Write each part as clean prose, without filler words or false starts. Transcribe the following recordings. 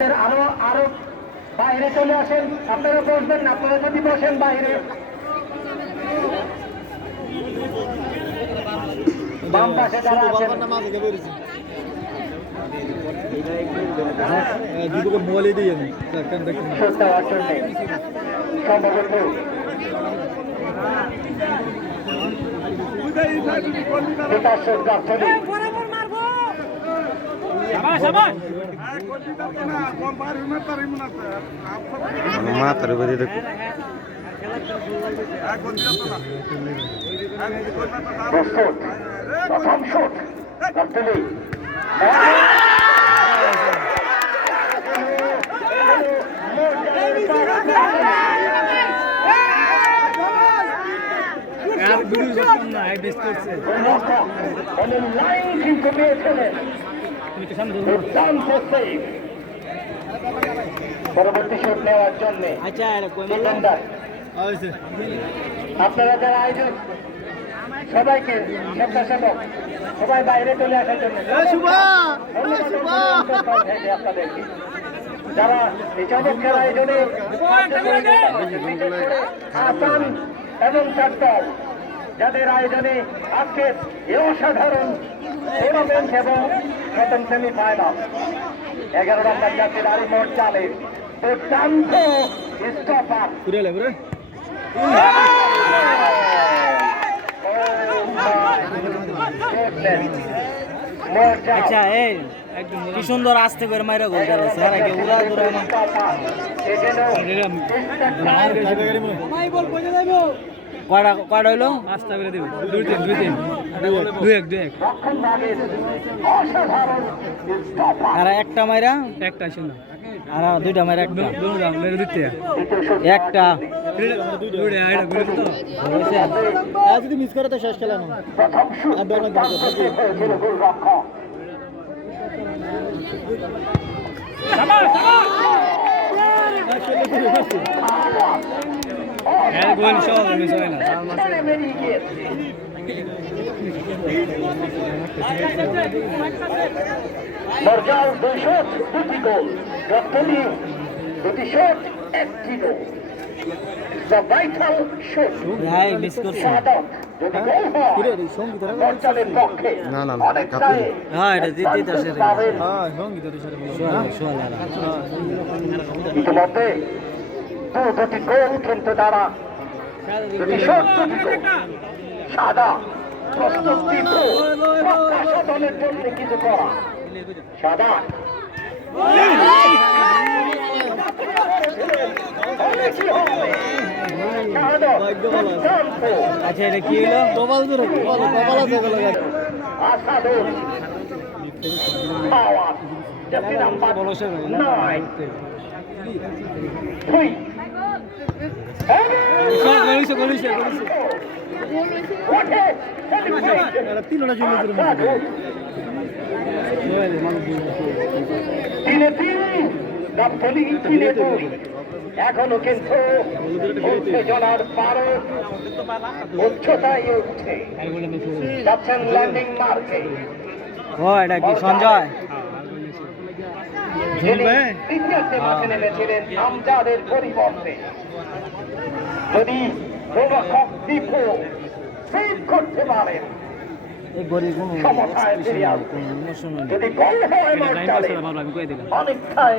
আরো আরো বাইরে চলে আসেন, আপনারা বসবেন না, আপনারা যদি বসেন বাইরে বাম পাশে যারা আছেন মাথার উপরে দেখো প্রথম শট লাইন কিন্তু পেয়েছিলেন পরবর্তী শট নেওয়ার জন্য আপনারা যারা আয়োজন সবাইকে স্বেচ্ছাসেবক সবাই বাইরে চলে আসার জন্য আপনাদেরকে যারা এই চমৎকার আয়োজনে আসান এবং চারটাল যাদের আয়োজনে আজকে এই অসাধারণ টুর্নামেন্ট এবং প্রথম সেমিফাইনাল 11 নম্বর জাতীয় নারী মোট চালের দুর্দান্ত স্টপার আচ্ছা এই কি সুন্দর আসতে করে মাইরা গোল করেছে আর আগে উড়া উড়া কয়টা কয়টা হইলো 5টা করে দিব 2-1 আর একটা মাইরা একটা ছিল আর দুইটা মাইরা একটা দুইটা মেরে দিতে একটা দুইটা আইডা করে তো আজ যদি মিস করে তো শেষ খেলা না আর দল না গোল সব মিস হয় না মর্যাল 2 গোল রপ্তনি 2 shot 1 goal The vital shot. ভাই মিস করছে না না হ্যাঁ এটা জিতে আসে রে হ্যাঁ সঙ্গীতের সাথে ইতিমধ্যে দুটি গোল কিন্তু তারা সাদা প্রস্তুতি দলের জন্য কিছু করা সাদা আচ্ছা এটা কি হলো কপাল ধরে কপাল আছে আসাদুল পাওয়ার জাতি নাম্বার 9 3 তিনটা জন্য এখনো কিন্তু উত্তেজনার পারো উচ্চতায় উঠছে যাচ্ছেন ল্যান্ডিং মার্কে ও এটা কি সঞ্জয় মাঠে নেমেছিলেন আমজাদের পরিবর্তে যদি গোলরক্ষক দীপু সেভ করতে পারেন সমতায় ফিরে আসবে যদি গোল হয় অনেকটাই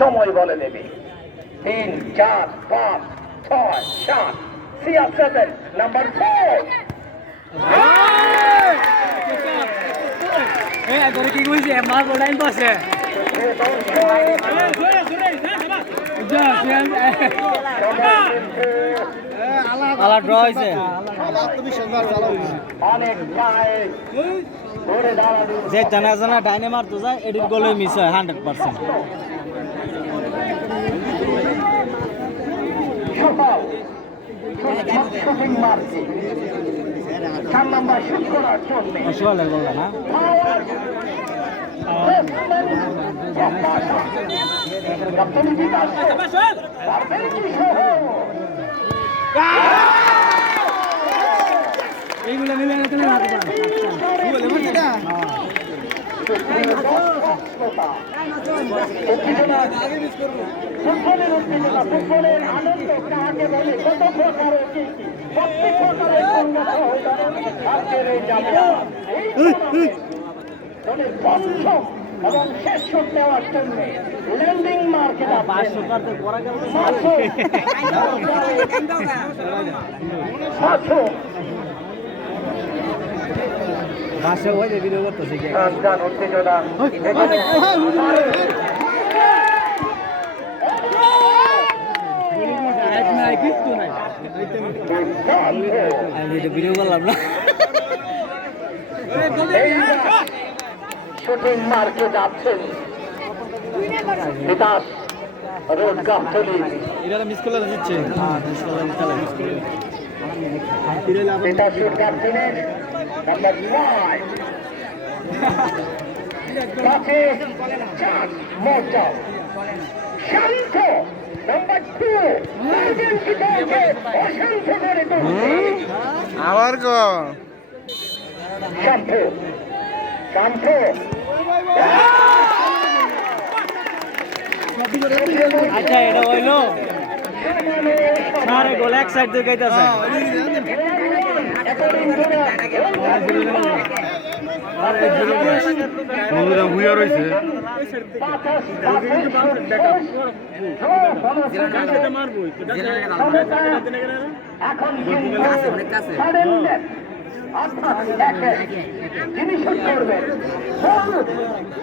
সময় বলে দেবে 3 4 5 6 7 CR7 নাম্বার 4 কি কইছে মার লাইন পাশে আলা ড্র হইছে যে জানা জানা ডাইনে মারতো যায় এডিট গোলে মিস হয় 100% আসলে বল না এইগুলো মিলে ফুটবলের উত্তেজনা, ফুটবলের আনন্দ কাহাকে বলে, কত প্রকার কি প্রত্যেক প্রকারের সংঘাত হয়ে গেল আজকের এই জামিয়া। এই দলের পঞ্চম এবং শেষ শট নেওয়ার জন্য ল্যান্ডিং মার্কে ভিডিও করতেছে উত্তেজনা ভিডিও করলাম না শুটিং মার্কে যাচ্ছেন বিকাশ রোড গাবতলী। এটা মিস করলে দিচ্ছে বিকাশ রোড গাবতলীর নাম্বার 5 কাছে চাঁদ মোর্চা শান্ত নাম্বার 2 ইমার্জেন্সি দলকে অশান্ত করে তুলছে আবার গো শান্ত শান্ত আচ্ছা এটা হইলো আরে গোল এক সাইড দিয়ে গাইতাছে বন্ধুরা হুইয়া রয়েছে এখন জিনিস করবেন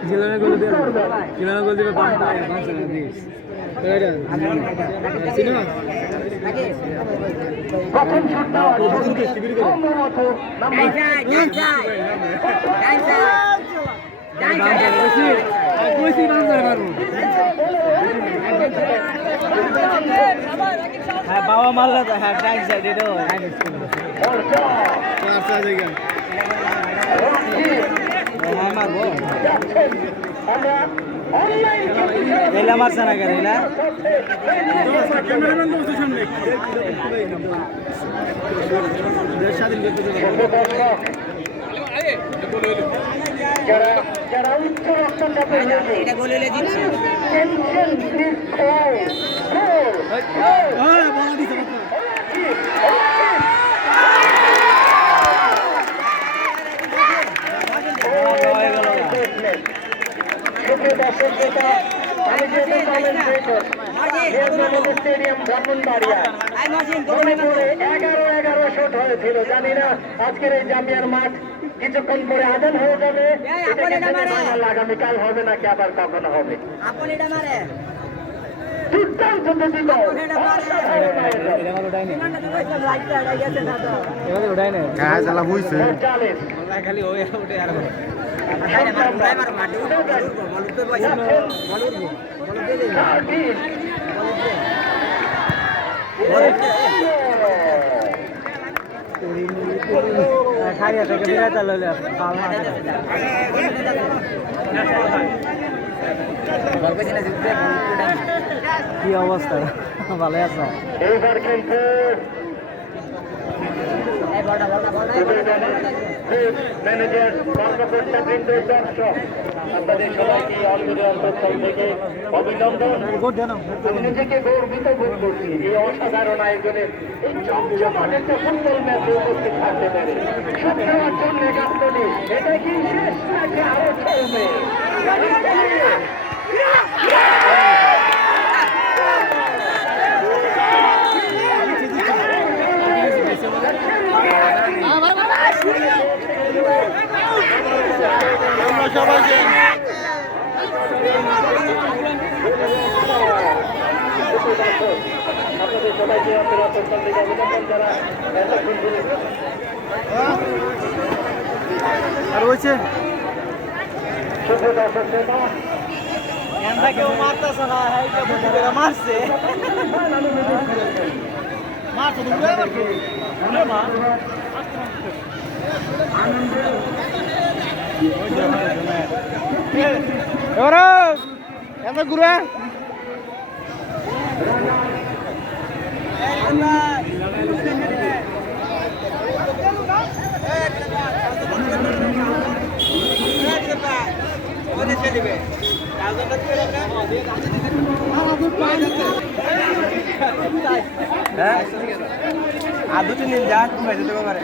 জিলানে গোল দিবে জিলানে গোল দিবে সিনেমা প্রথম শট দেওয়ার সম্ভবত হ্যাঁ বাবা মারলে তো হ্যাঁ ডাইন সাইড এটাও হ্যাঁ মারবো এলা মারছে না কেন এলা যারা যারা উচ্চ রক্তচাপের স্টেডিয়াম ব্রাহ্মণবাড়িয়া 11 শট হয়েছিল। জানি না আজকের এই জামিয়ার মাঠ কিছুক্ষণ পরে আজান হয়ে যাবে, আগামীকাল হবে নাকি আবার কখনো হবে। দুর্দান্ত দুটি গোল, খালি ওই ওঠে আর খাইয়া থেকে বিরাটা লইলে কি অবস্থা ভালো আছে এইবার কিন্তু ম্যানেজার কর্মকর্তা বৃন্দ দর্শক আপনাদের সবাইকে অন্তরের অন্তঃস্থল থেকে অভিনন্দন। আমি নিজেকে গর্বিত বোধ করছি এই অসাধারণ আয়োজনের এই চমচমাট একটা ফুটবল ম্যাচে উপস্থিত থাকতে পারে। সব নেওয়ার জন্য গাবতলী এটা কি শেষ নাকি আরো চলবে? সবাইকে আপনাদের সবাইকে অন্তরাত্মা থেকে অভিনন্দন। যারা এতক্ষণ ধরে আর হয়েছে শুভ দর্শক শ্রোতা, কেউ মারতেছে না মারছে এত ঘুরে হ্যাঁ আর দু তিন দিন যা ঘুমাই যেতে পারে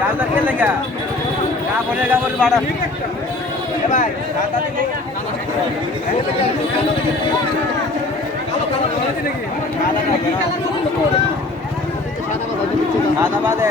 গাছটা কে লেগা কাপড়ের বাড়া ভাই আদা বাদে